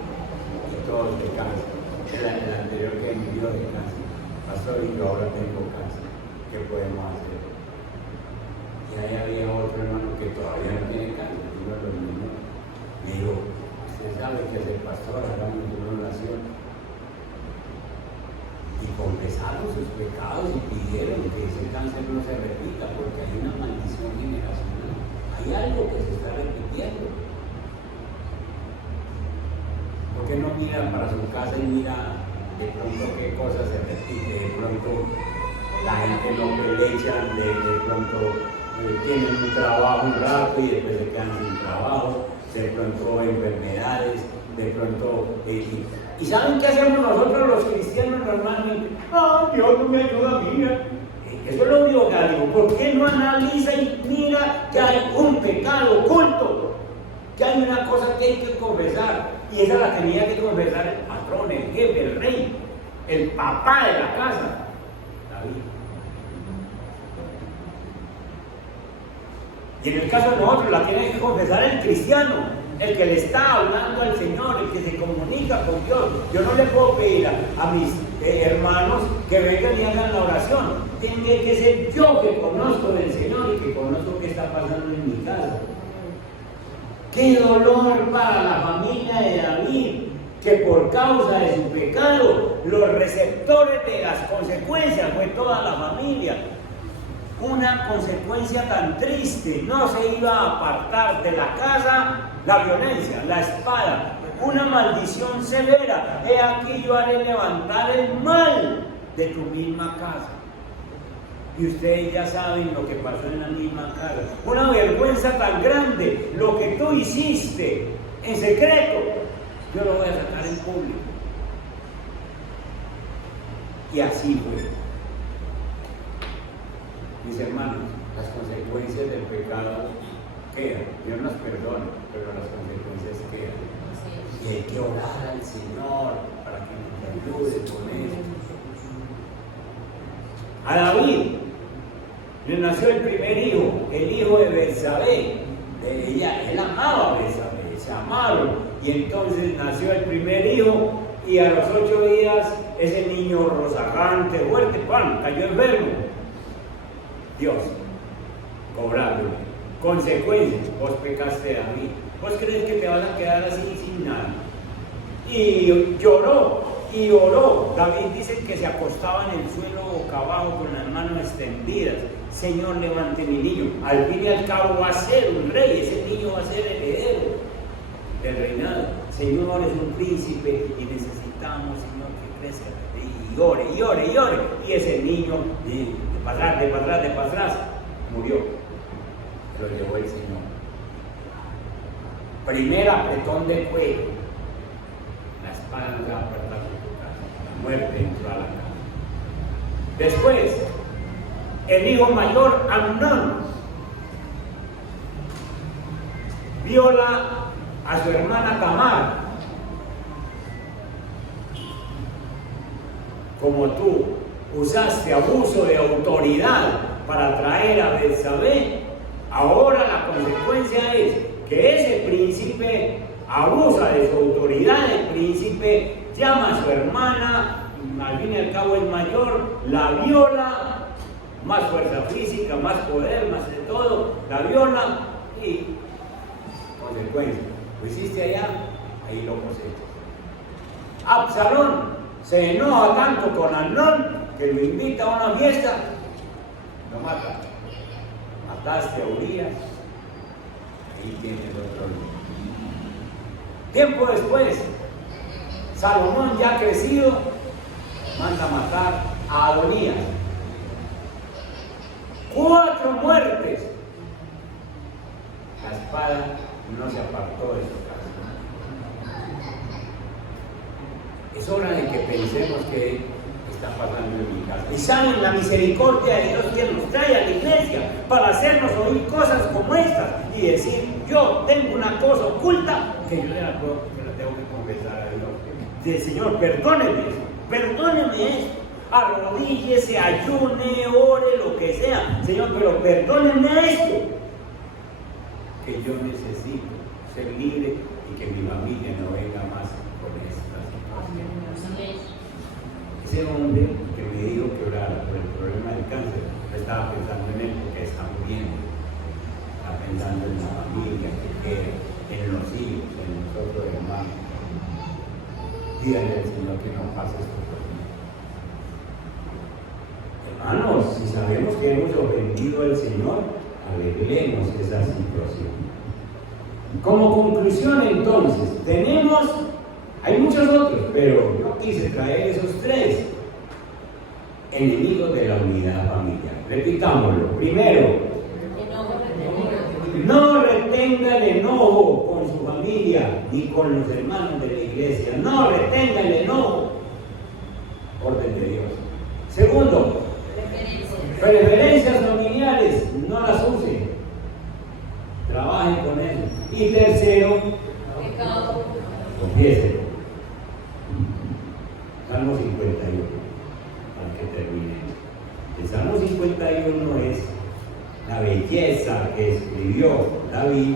y todos de cáncer. El anterior que murió de cáncer. Pastor, y yo ahora tengo cáncer. ¿Qué podemos hacer? Y ahí había otro hermano que todavía no tiene cáncer, uno de los niños. Me dijo: usted sabe que es el pastor, hagamos una oración. Y confesaron sus pecados y pidieron que ese cáncer no se repita, porque hay una maldición generacional. Hay algo que se está repitiendo. ¿Por qué no mira para su casa y mira de pronto qué cosa se repite? De pronto la gente no pelecha, de pronto tienen un trabajo un rato y después se quedan sin trabajo, de pronto enfermedades, de pronto... ¿Y saben qué hacemos nosotros los cristianos normalmente? ¡Ah, Dios no me ayuda, mira! Eso es lo único que digo. ¿Por qué no analiza y mira que hay un pecado oculto? Que hay una cosa que hay que confesar. Y esa la tenía que confesar el patrón, el jefe, el rey, el papá de la casa, David. Y en el caso de nosotros la tiene que confesar el cristiano, el que le está hablando al Señor, el que se comunica con Dios. Yo no le puedo pedir a mis hermanos que vengan y hagan la oración. Tiene que ser yo que conozco del Señor y que conozco qué está pasando en mi casa. Qué dolor para la familia de David, que por causa de su pecado, los receptores de las consecuencias fue toda la familia. Una consecuencia tan triste, no se iba a apartar de la casa la violencia, la espada, una maldición severa. He aquí yo haré levantar el mal de tu misma casa. Y ustedes ya saben lo que pasó en la misma casa. Una vergüenza tan grande, lo que tú hiciste en secreto, yo lo voy a sacar en público. Y así fue. Mis hermanos, las consecuencias del pecado quedan. Dios nos perdona, pero las consecuencias quedan. Y hay que orar al Señor para que nos ayude con eso. A David le nació el primer hijo, el hijo de Betsabé. Él amaba a Betsabé, se amaron. Y entonces nació el primer hijo, y a los 8 días ese niño rozagante, fuerte, cayó enfermo. Dios, cobrando consecuencias. Vos pecaste a mí. ¿Vos crees que te vas a quedar así sin nada? Y lloró y oró. David dice que se acostaba en el suelo boca abajo con las manos extendidas. Señor, levante mi niño. Al fin y al cabo va a ser un rey. Ese niño va a ser heredero del reinado. Señor, es un príncipe y necesitamos, Señor, que crezca. Y ore, y ore, y ore. Y ese niño, de para atrás, murió. Lo llevó el Señor. Primer apretón de cuello. La espada no se va a apartar de tu casa. La muerte entró a la casa. Después, el hijo mayor, Amnón, viola a su hermana Tamar. Como tú usaste abuso de autoridad para traer a Betsabé, ahora la consecuencia es que ese príncipe abusa de su autoridad. El príncipe llama a su hermana, al fin y al cabo es mayor, la viola, más fuerza física, más poder, más de todo, la viola y consecuencia. Lo hiciste allá, ahí lo cosechas. Absalón se enoja tanto con Amnón que lo invita a una fiesta, lo mata. Mataste a Urías, ahí tienes otro libro. Tiempo después, Salomón, ya crecido, manda a matar a Adonías. 4 muertes. La espada no se apartó de su casa. Es hora de que pensemos que está pasando en mi casa. Y saben la misericordia de Dios que nos trae a la iglesia para hacernos oír cosas como estas y decir, yo tengo una cosa oculta que yo la tengo que confesar a Dios. Dice, Señor, perdóneme esto. Arrodíllese, ayune, ore, lo que sea. Señor, pero perdóneme esto. Que yo necesito ser libre y que mi familia no venga más con esta situación. Ese hombre que me dijo que orara por el problema del cáncer, no estaba pensando en él porque está muriendo. Está pensando en la familia que queda, en los hijos, en nosotros hermanos. Dígale al Señor que no pase esto por mí. Hermanos, si sabemos que hemos ofendido al Señor, arreglemos esa situación. Como conclusión, entonces, hay muchos otros, pero yo quise traer esos 3 enemigos de la unidad familiar. Repitámoslo. Primero, no retenga el enojo con su familia ni con los hermanos de la iglesia. No retenga el enojo. Orden de Dios. Segundo, preferencias familiares, no las use. Trabajen con eso. Y tercero, confiéselo. Salmo 51, para que termine. El Salmo 51 es la la belleza que escribió David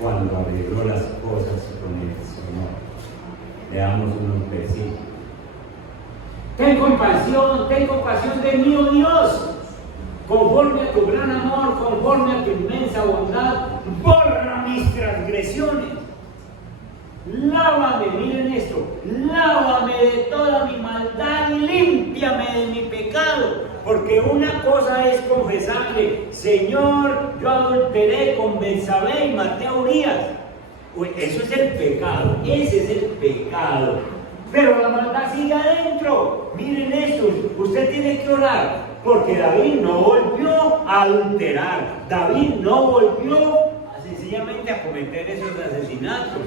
cuando arregló las cosas con el Señor. Leamos unos versículos. Ten compasión de mí, oh Dios, conforme a tu gran amor, conforme a tu inmensa bondad, borra mis transgresiones. Lávame, miren esto, lávame de toda mi maldad y límpiame de mi pecado. Porque una cosa es confesarle: Señor, yo adulteré con Betsabé y maté a Urías. Eso es el pecado, ese es el pecado. Pero la maldad sigue adentro. Miren esto, usted tiene que orar, porque David no volvió a adulterar. David no volvió sencillamente a cometer esos asesinatos,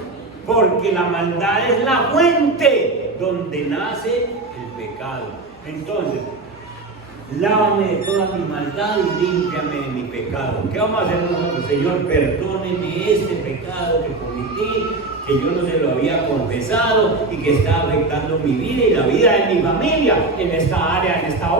porque la maldad es la fuente donde nace el pecado. Entonces, lávame de toda mi maldad y límpiame de mi pecado. ¿Qué vamos a hacer nosotros? Señor, perdóneme este pecado que cometí, que yo no se lo había confesado y que está afectando mi vida y la vida de mi familia, en esta área, en esta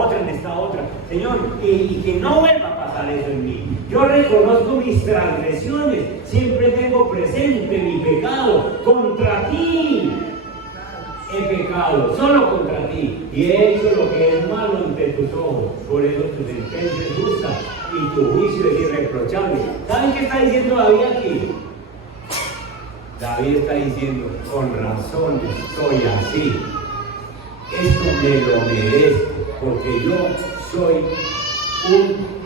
otra. Señor, y que no vuelva a pasar eso en mí. Yo reconozco mis transgresiones, siempre tengo presente mi pecado. Contra ti he pecado, solo contra ti, y he hecho lo que es malo ante tus ojos. Por eso tu sentencia es justa y tu juicio es irreprochable. ¿Saben qué está diciendo David aquí? David está diciendo: con razón estoy así. Esto me lo merezco, porque yo soy un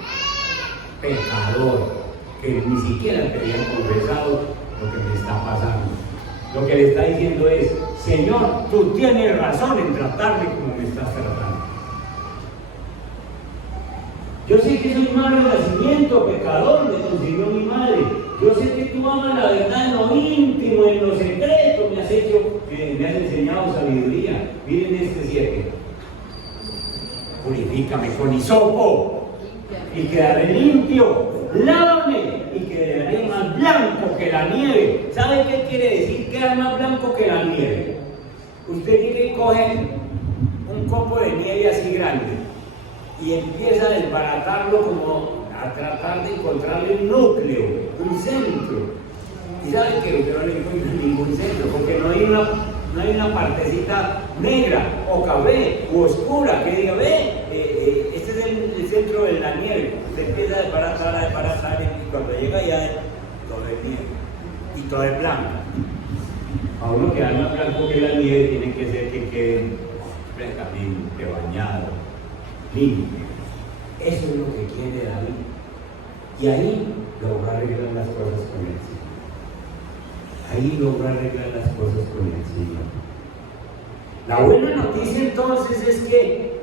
pecador que ni siquiera te había confesado lo que me está pasando. Lo que le está diciendo es: Señor, tú tienes razón en tratarme como me estás tratando. Yo sé que soy malo de nacimiento, pecador, me concibió mi madre. Yo sé que tú amas la verdad en lo íntimo, en lo secreto. Me has enseñado sabiduría. Miren este 7. Purifícame con hisopo y quedaré limpio. Lávame y quedaré más blanco que la nieve. ¿Sabe qué quiere decir quedar más blanco que la nieve? Usted tiene que coger un copo de nieve así grande y empieza a desbaratarlo, como a tratar de encontrarle un núcleo, un centro. Y sabe que usted no le encuentra ningún centro, porque no hay una partecita negra o café o oscura que diga: este es el centro de la nieve. Usted empieza a desbaratar, y cuando llega allá todo es nieve y todo es blanco. A uno quedar más blanco que la nieve tiene que ser que quede frescamente bañado, limpio. Eso es lo que quiere David. Y ahí logró arreglar las cosas con el Señor. La buena noticia entonces es que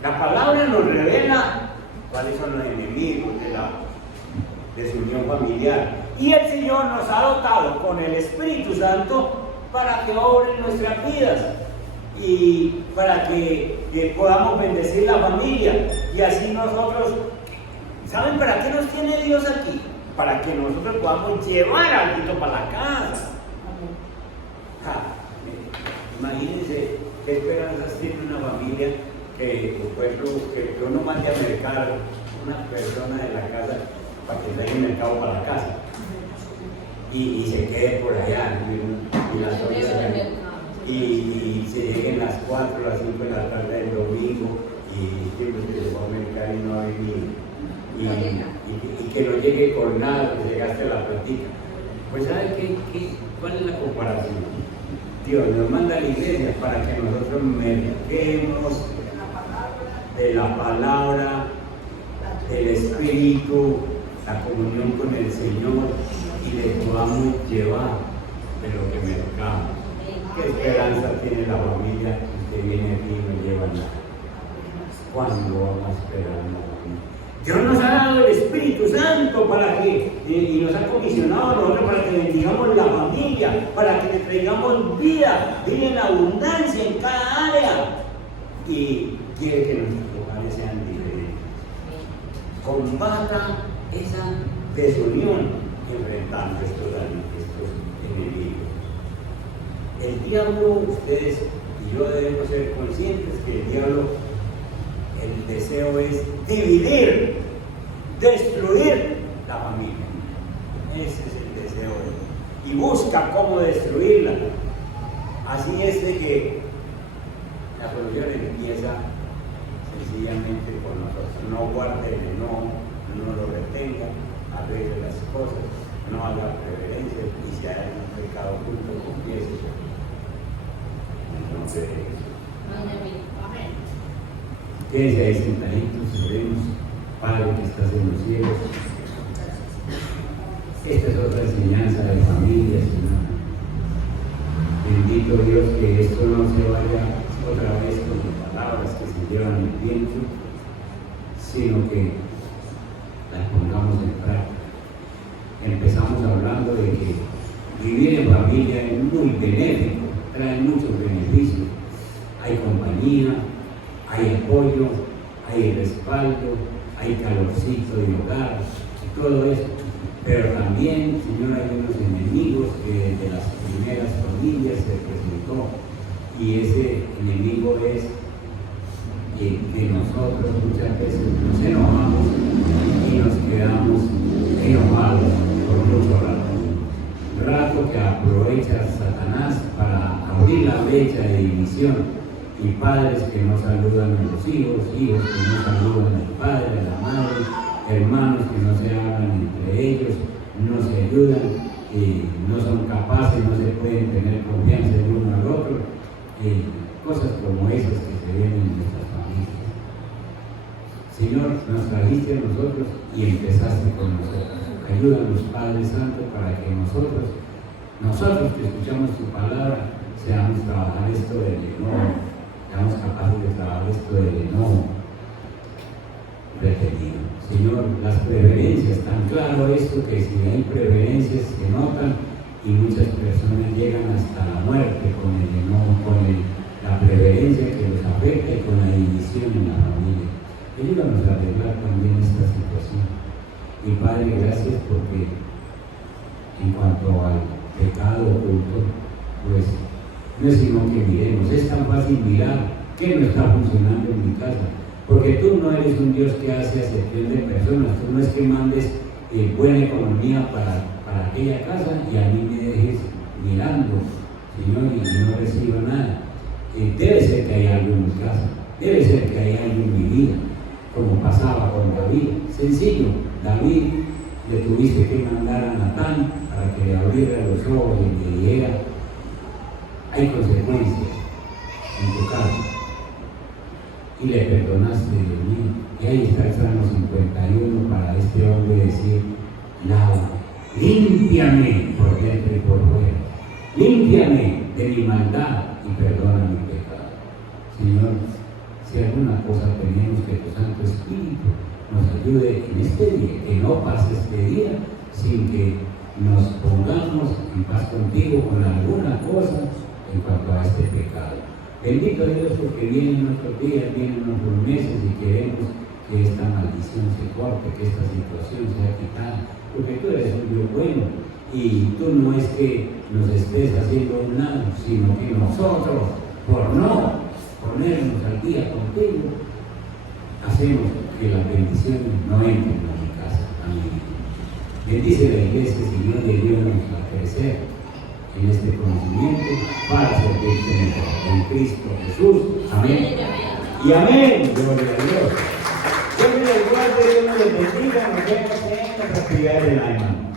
la palabra nos revela cuáles son los enemigos de su unión familiar. Y el Señor nos ha dotado con el Espíritu Santo para que obre en nuestras vidas y para que podamos bendecir la familia. Y así nosotros, ¿saben para qué nos tiene Dios aquí? Para que nosotros podamos llevar algo para la casa. Imagínense qué esperanzas tiene una familia que uno mande a mercar una persona de la casa para que traiga el mercado para la casa y se quede por allá y las horas y se lleguen las 4 o las 5 de la tarde del domingo y siempre se va a mercar y no hay ni y que no llegue con nada, que se gaste la platica. Pues ¿sabe cuál es la comparación? Dios nos manda a la iglesia para que nosotros merquemos de la palabra, del Espíritu, la comunión con el Señor, y le podamos llevar de lo que mercamos. ¿Qué esperanza tiene la familia que usted viene aquí y nos lleva nada? ¿Cuándo vamos a esperar la familia? Dios nos ha dado el Espíritu Santo y nos ha comisionado a nosotros para que bendigamos la familia, para que le traigamos vida en abundancia en cada área. Y quiere que nuestros hogares sean diferentes. Combata esa desunión enfrentando estos enemigos. El diablo, ustedes y yo debemos ser conscientes que el diablo, el deseo es dividir destruir la familia. Ese es el deseo de Dios. Y busca cómo destruirla. Así es de que la solución empieza sencillamente por nosotros. No guarde el enojo, no lo retenga, arregle las cosas, no haga preferencias y si hay un pecado oculto, confiese. Entonces, Amén. quédense ahí sentaditos, oremos. Padre que estás en los cielos. Esta es otra enseñanza de familia, Señor. Bendito Dios, que esto no se vaya otra vez con palabras que se llevan el viento, sino que las pongamos en práctica. Empezamos hablando de que vivir en familia es muy benéfico, trae muchos beneficios. Hay compañía, hay apoyo, hay respaldo, hay calorcito de hogar y todo eso. Pero también, Señor, hay unos enemigos que desde las primeras familias se presentó, y ese enemigo es que nosotros muchas veces nos enojamos y nos quedamos enojados por mucho rato que aprovecha Satanás para abrir la brecha de división, y padres que no saludan a los hijos, hijos que no saludan al padre, a la madre, hermanos que no se hablan entre ellos, no se ayudan, no son capaces, no se pueden tener confianza el uno al otro, cosas como esas que se ven en nuestras familias. Señor, nos trajiste a nosotros y empezaste con nosotros. Ayúdanos, Padre Santo, para que nosotros que escuchamos tu palabra, seamos trabajar esto del enojo, seamos capaces de trabajar esto del enojo retenido. Señor, las preferencias, tan claro esto que si hay preferencias se notan y muchas personas llegan hasta la muerte con el enojo, con la preferencia que los afecta y con la división en la familia. Ayúdanos a arreglar también esta situación. Y Padre, gracias porque en cuanto al pecado oculto, pues no es sino que miremos. Es tan fácil mirar qué no está funcionando en mi casa. Porque tú no eres un Dios que hace acepción de personas, tú no es que mandes buena economía para aquella casa y a mí me dejes mirando, Señor, y no recibo nada. Debe ser que hay algo en mi casa, debe ser que hay algo en mi vida, como pasaba con David. Sencillo, David le tuviste que mandar a Natán para que le abriera los ojos y le dijera, hay consecuencias en tu casa. Y le perdonaste, Dios mío. Y ahí está el Salmo 51 para este hombre decir, lava, límpiame por dentro y por fuera, límpiame de mi maldad y perdona mi pecado. Señor, si alguna cosa tenemos, que tu Santo Espíritu nos ayude en este día, que no pase este día sin que nos pongamos en paz contigo con alguna cosa en cuanto a este pecado. Bendito Dios, porque vienen nuestros días, vienen nuestros meses y queremos que esta maldición se corte, que esta situación sea quitada, porque tú eres un Dios bueno y tú no es que nos estés haciendo un lado, sino que nosotros, por no ponernos al día contigo, hacemos que las bendiciones no entren a mi casa, a mi vida. Bendice la iglesia, Señor, y ayúdanos a crecer en este conocimiento para servirte mejor. En Cristo Jesús. Amén. Y amén. Gloria a Dios. Dios me les guarde, Dios me les bendiga. Nos vemos en las actividades del alma.